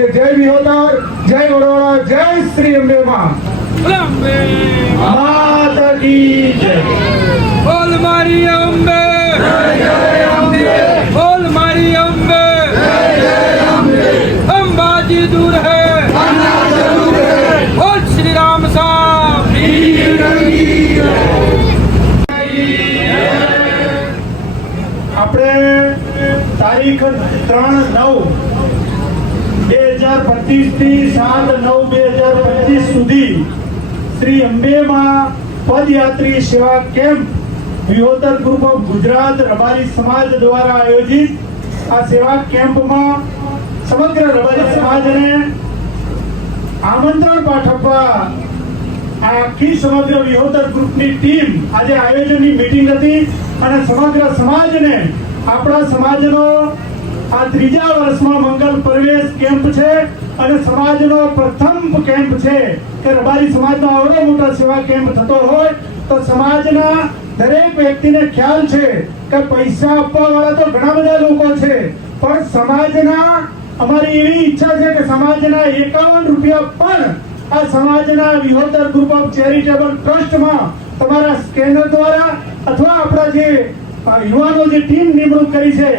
છીએ। જય વિહોતર, જય વડોદરા, જય શ્રી અંબે માં માતા કી જય। બોલ મારી અંબે, બોલ મારી અંબે, અંબાજી દૂર હે બોલ શ્રી રામ સાહેબ। આપણે તારીખ 3/9/2025 થી 7/9/2025 સુધી શ્રી અંબેમાં પદયાત્રી સેવા camp Vihotar group of Gujarat Rabari સમાજ દ્વારા આયોજિત આ સેવા કેમ્પમાં સમગ્ર રબારી સમાજને આમંત્રણ પાઠવવા આખી સમગ્ર વિહોતર ગ્રુપની ટીમ આજે આયોજનની મીટિંગ હતી અને સમગ્ર સમાજને આપણા સમાજનો આ ત્રીજા વર્ષમાં મંગલ પ્રવેશ કેમ્પ છે અને સમાજનો પ્રથમ કેમ્પ છે કે રબારી સમાજનો આવડો મોટો સેવા કેમ્પ થતો હોય તો સમાજના દરેક વ્યક્તિને ખ્યાલ છે કે પૈસા આપવા વાળા તો ઘણા બધા લોકો છે પણ સમાજના અમારી એવી ઈચ્છા છે કે સમાજના 51 રૂપિયા પણ આ સમાજના વિહોતર ગ્રુપ ઓફ ચેરિટેબલ ટ્રસ્ટમાં તમારા સ્કેનર દ્વારા અથવા આપણા જે યુવાનો જે ટીમ નિમણૂક કરી છે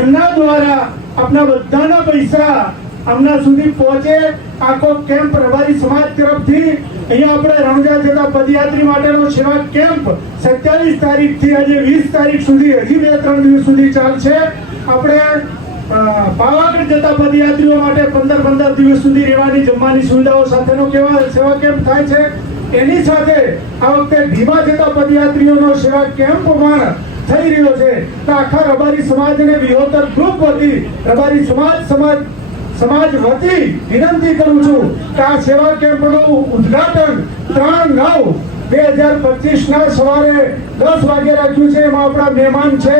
એમના દ્વારા આપના બધાના પૈસા આમના સુધી પહોંચે। આખો કેમ્પ રબારી સમાજ તરફથી અહીંયા આપણે રણુજા જતા પદયાત્રી માટેનો સેવા કેમ્પ 27 તારીખથી આજે 20 તારીખ સુધી હજી 2-3 દિવસ સુધી ચાલશે। આપણે પાવાગઢ જતા પદયાત્રીઓ માટે 15 દિવસ સુધી રહેવાની જમવાની સુવિધાઓ સાથેનો સેવા કેમ્પ થાય છે। એની સાથે આ વખતે ધીમા જતા પદયાત્રીઓનો સેવા કેમ્પ પણ થઈ રહ્યો છે। તો આખા રબારી સમાજને વિહોતર ગ્રુપ વતી રબારી સમાજ વતી વિનંતી કરું છું કે આ સેવા કેમ્પનું ઉદ્ઘાટન 3/9/2025 ના સવારે 10 વાગે રાખ્યું છે। એમાં આપણા મહેમાન છે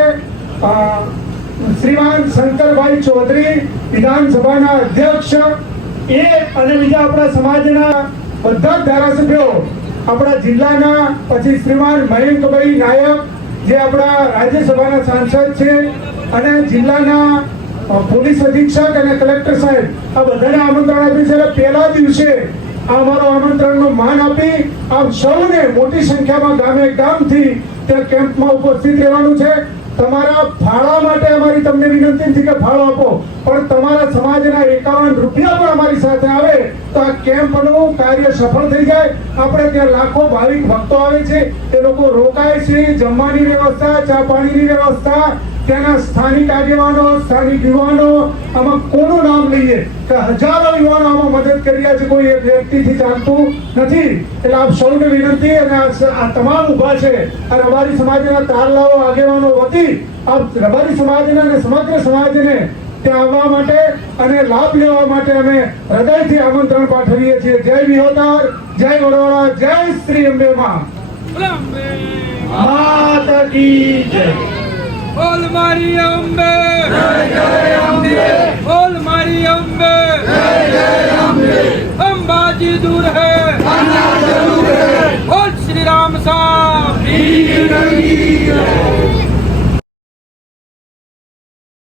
શ્રીમાન શંકરભાઈ ચૌધરી, વિધાનસભાના અધ્યક્ષ એ અને બીજા આપણા સમાજના બધા જ ધારાસભ્યો, આપણા જિલ્લાના પછી શ્રીમાન મયંકભાઈ નાયક જે આપણા રાજ્યસભાના સાંસદ છે અને જિલ્લાના પોલીસ અધિક્ષક અને કલેક્ટર સાહેબ આ બધાને આમંત્રણ આપ્યું છે। પહેલા દિવસે આ અમારો આમંત્રણનું માન આપી આપ સૌને મોટી સંખ્યામાં ગામે ગામથી ત્યાં કેમ્પમાં ઉપસ્થિત રહેવાનું છે। તમારા ફાળા માટે અમારી તમને વિનંતી નથી કે ફાળો આપો પણ તમારા સમાજના 51 રૂપિયા પણ અમારી સાથે આવે તો આ કેમ્પનું કાર્ય સફળ થઈ જાય। આપણે ત્યાં લાખો ભાવિક ભક્તો આવે છે, એ લોકો રોકાય છે, જમવાની વ્યવસ્થા, ચા પાણીની વ્યવસ્થા, ત્યાંના સ્થાનિક આગેવાનો, સ્થાનિક યુવાનો, આમાં કોનું નામ લઈએ કે હજારો યુવાનો આમાં મદદ કરી રહ્યા છે, કોઈ એક વ્યક્તિથી ચાલતું નથી। એટલે આપ સૌને વિનંતી અને આ તમામ ઉભા છે આ રબારી સમાજના તારલાઓ આગેવાનો વતી આપ રબારી સમાજના અને સમગ્ર સમાજને ત્યાં આવવા માટે અને લાભ લેવા માટે અમે હૃદયથી આમંત્રણ પાઠવીએ છીએ। જય વિહોતર, જય વડોદરા, જય શ્રી અંબે માતા કી જય। બોલ મારી અંબે, બોલ મારી અંબે,